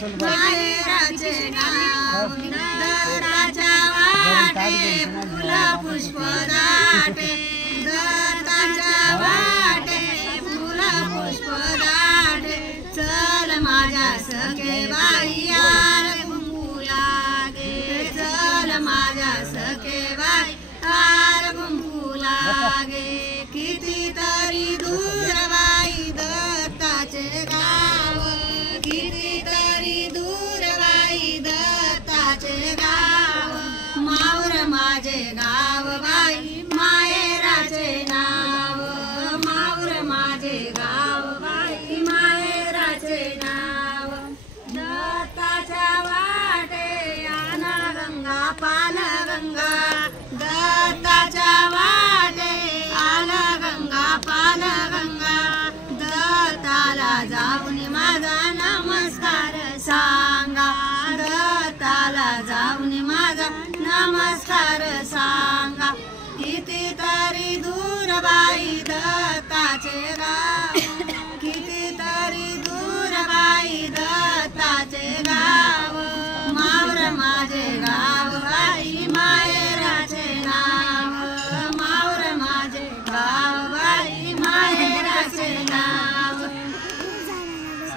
माहेराचे नाव दत्ताच्या वाटे फुला पुष्प दाटे दत्ताच्या वाटे फुला पुष्प दाटे चल माझ्या सखे बाई आर कुंकू लागे चल माझ्या सखे बाई आर कुंकू लागे कितीतरी दूर बाई दत्ताचे गाव कितीतरी दूर बाई दत्ताचे गाव माऊर माझे गाव बाई माहेराचे नाव माऊर माझे गाव बाई माहेराचे नाव दत्ताच्या वाटे आना गंगा पालगंगा दत्ताच्या वाटे आला गंगा पालगंगा दत्ताला जाऊन माझा नमस्कार सांगा दत्ताला जाऊन माझा नमस्कार सांगा कितीतरी दूर बाई दत्ताचे गाव कितीतरी दूर बाई दत्ताचे गाव माऊर माझे